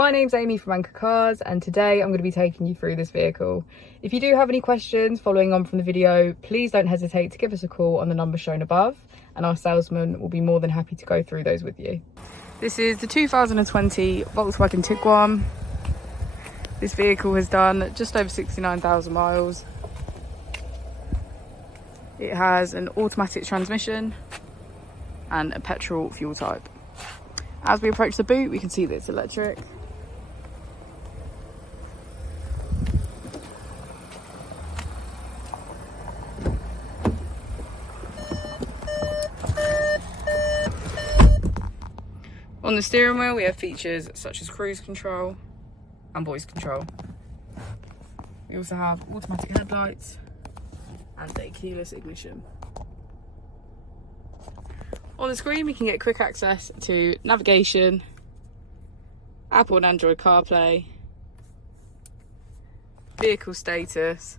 My name's Amy from Anchor Cars, and today I'm going to be taking you through this vehicle. If you do have any questions following on from the video, please don't hesitate to give us a call on the number shown above, and our salesman will be more than happy to go through those with you. This is the 2020 Volkswagen Tiguan. This vehicle has done just over 69,000 miles. It has an automatic transmission and a petrol fuel type. As we approach the boot, we can see that it's electric. On the steering wheel, we have features such as cruise control and voice control. We also have automatic headlights and a keyless ignition. On the screen, we can get quick access to navigation, Apple and Android CarPlay, vehicle status,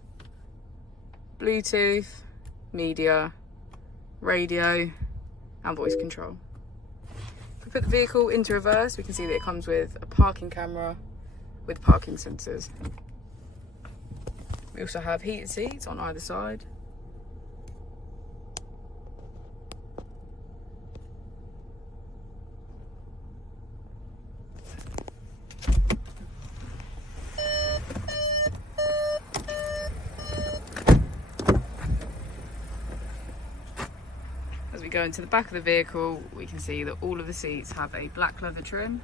Bluetooth, media, radio, and voice control. If we put the vehicle into reverse, we can see that it comes with a parking camera with parking sensors. We also have heated seats on either side. As we go into the back of the vehicle, we can see that all of the seats have a black leather trim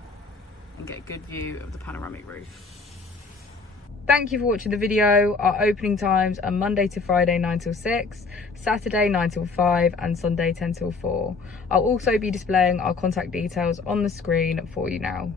and get a good view of the panoramic roof. Thank you for watching the video. Our opening times are Monday to Friday 9 till 6, Saturday 9 till 5 and Sunday 10 till 4. I'll also be displaying our contact details on the screen for you now.